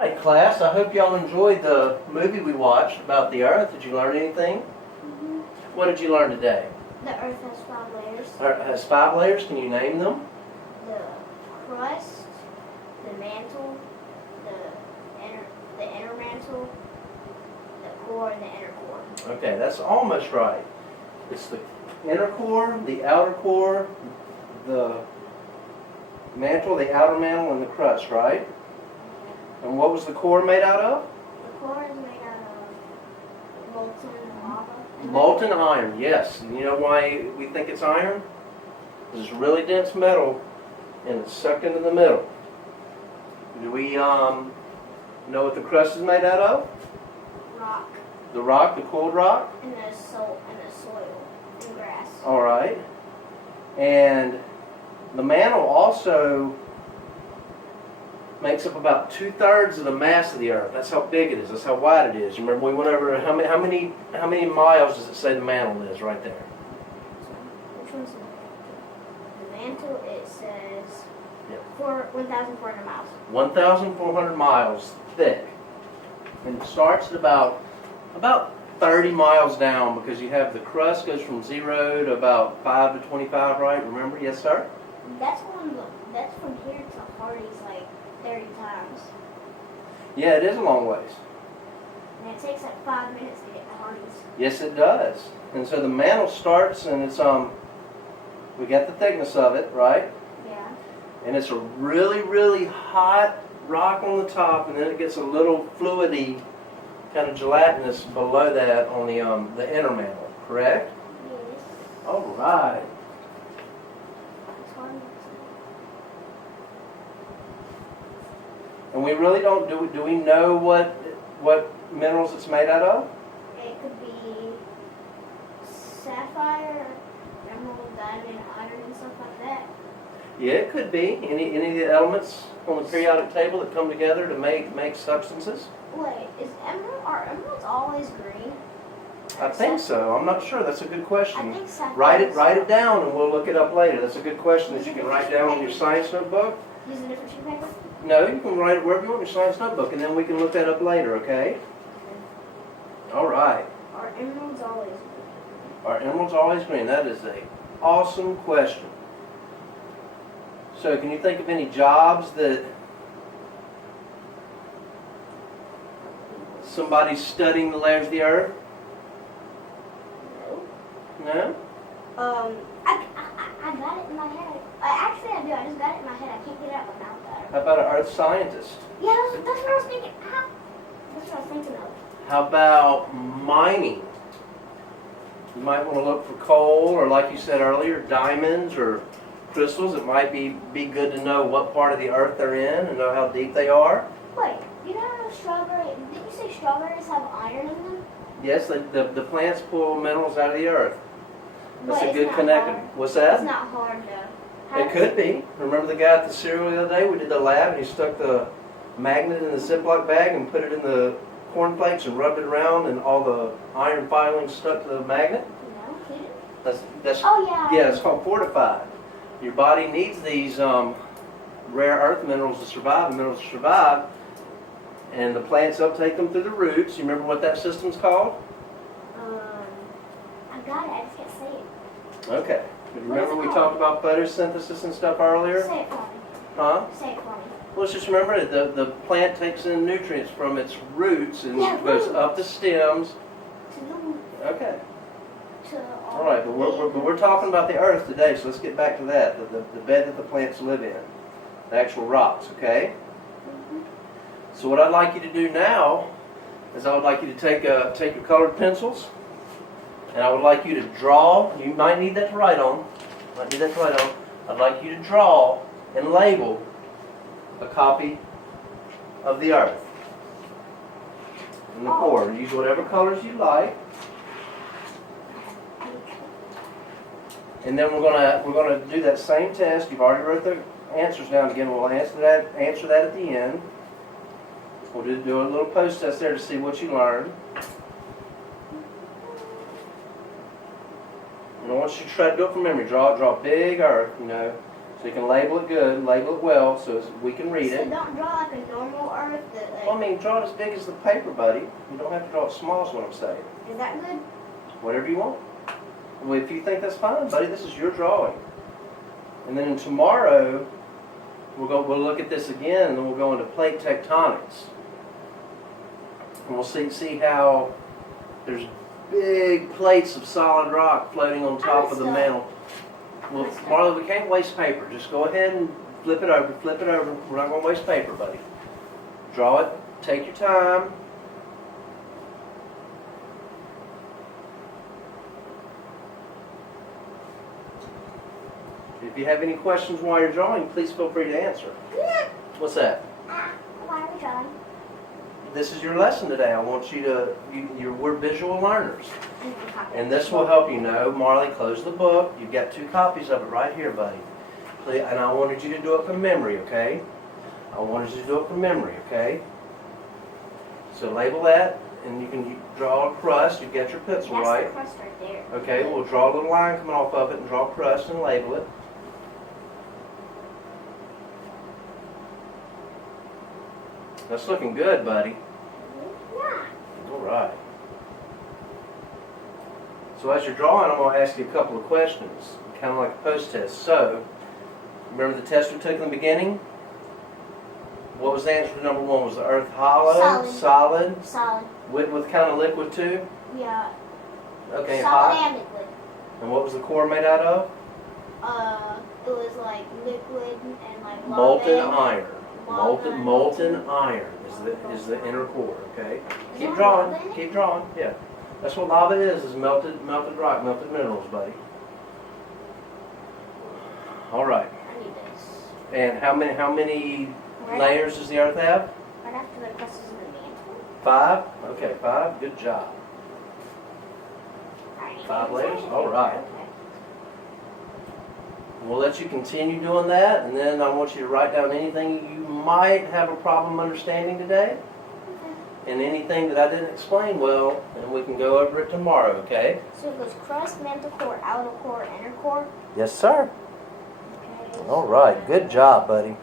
Hey class, I hope y'all enjoyed the movie we watched about the Earth. Did you learn anything? Mm-hmm. What did you learn today? The Earth has 5 layers. It has 5 layers. Can you name them? The crust, the mantle, the inner mantle, the core, and the inner core. Okay, that's almost right. It's the inner core, the outer core, the mantle, the outer mantle, and the crust, right? And what was the core made out of? The core is made out of molten lava. Molten iron, yes. And you know why we think it's iron? Because it's really dense metal and it's sucked into the middle. Do we know what the crust is made out of? Rock. The rock, the cold rock? And the soil and grass. All right. And the mantle also makes up about 2/3 of the mass of the Earth. That's how big it is. That's how wide it is. You remember we went over how many miles does it say the mantle is right there? Which one's the mantle? It says 1,400 miles. 1,400 miles thick, and it starts at about 30 miles down because you have the crust goes from 0 to about 5 to 25, right? Remember? Yes, sir. That's from here to Hardy's like 30 times. Yeah, it is a long ways. And it takes like 5 minutes to get to Hardy's. Yes, it does. And so the mantle starts, and it's we got the thickness of it, right? Yeah. And it's a really, really hot rock on the top, and then it gets a little fluidy, kind of gelatinous below that on the inner mantle. Correct? Yes. All right. It's hard. And we really don't do we know what minerals it's made out of? It could be sapphire, emerald, diamond, iron, and stuff like that. Yeah, it could be any of the elements on the periodic table that come together to make substances. Wait, are emeralds always green? I think so. I'm not sure. That's a good question. I think sapphire. Write it down, and we'll look it up later. That's a good question that you can write down in your science notebook. Use a different sheet of paper? No, you can write it wherever you want in your science notebook, and then we can look that up later. Okay? All right. Are emeralds always green? Are emeralds always green? That is a awesome question. So, can you think of any jobs that somebody's studying the layers of the Earth? No. No? I got it in my head. Actually, I do. I just got it in my head. I can't get it out of my mouth. How about an Earth scientist? Yeah, that's what I was thinking. That's what I was thinking of. How about mining? You might want to look for coal, or like you said earlier, diamonds or crystals. It might be good to know what part of the Earth they're in and know how deep they are. Wait, you know didn't you say strawberries have iron in them? Yes, the plants pull minerals out of the Earth. That's But a it's good not connector. hard. What's that? It's not hard though. It could be. Remember the guy at the cereal the other day? We did the lab, and he stuck the magnet in the Ziploc bag and put it in the cornflakes and rubbed it around, and all the iron filings stuck to the magnet. No, he didn't. That's Oh yeah. yeah. It's called fortified. Your body needs these rare earth minerals to survive, and the plants uptake them through the roots. You remember what that system's called? I got it. I just can't say it. Okay. Remember we called? talked about photosynthesis and stuff earlier? Say it for me. Huh? Say it for me. Well, let's just remember that the plant takes in nutrients from its roots and goes up the stems. To Okay. the All right, but we're talking about the Earth today, so let's get back to that. The bed that the plants live in, the actual rocks. Okay. So what I'd like you to do now is I would like you to take your colored pencils, and I would like you to draw. You might need that to write on. I'd like you to draw and label a copy of the Earth in the core. Use whatever colors you like, and then we're gonna do that same test. You've already wrote the answers down again. We'll answer that at the end. We'll do a little post test there to see what you learned. And I want you to try to do it from memory. Draw big Earth, So you can label it good, label it well, so we can read So it. don't draw like a normal Earth that like. Well, I mean, draw it as big as the paper, buddy. You don't have to draw it small, is what I'm saying. Is that good? Whatever you want. Well, if you think that's fine, buddy, this is your drawing. And then tomorrow, we'll look at this again, and then we'll go into plate tectonics. And we'll see how there's big plates of solid rock floating on top of the mantle. Well, Marla, we can't waste paper. Just go ahead and flip it over, flip it over. We're not going to waste paper, buddy. Draw it. Take your time. If you have any questions while you're drawing, please feel free to answer. What's that? Why are we drawing? This is your lesson today. I want you to, we're visual learners. And this will help you know. Marley, close the book. You've got 2 copies of it right here, buddy. And I wanted you to do it from memory, okay? I wanted you to do it from memory, okay? So label that, and you can draw a crust. You've got your pencil, That's right? the crust right there. Okay, we'll draw a little line coming off of it and draw a crust and label it. That's looking good, buddy. Yeah. All right. So as you're drawing, I'm going to ask you a couple of questions, kind of like a post-test. So, remember the test we took in the beginning? What was the answer to number 1? Was the Earth hollow? Solid. Solid? Solid. With kind of liquid too? Yeah. Okay, Solid hot. and liquid. And what was the core made out of? It was like liquid and like Molten lava. iron. Molten iron is the inner core. Okay. Keep drawing. Keep drawing. Yeah. That's what lava is melted rock, melted minerals, buddy. All right. I need this. And how many layers does the Earth have? Right after the crust is in the mantle. 5? Okay, 5. Good job. I need 5 to layers? say it. All right. Okay. We'll let you continue doing that, and then I want you to write down anything you might have a problem understanding today, and anything that I didn't explain well, and we can go over it tomorrow, okay? So it goes crust, mantle core, outer core, inner core. Yes, sir. Okay. All right. Good job, buddy.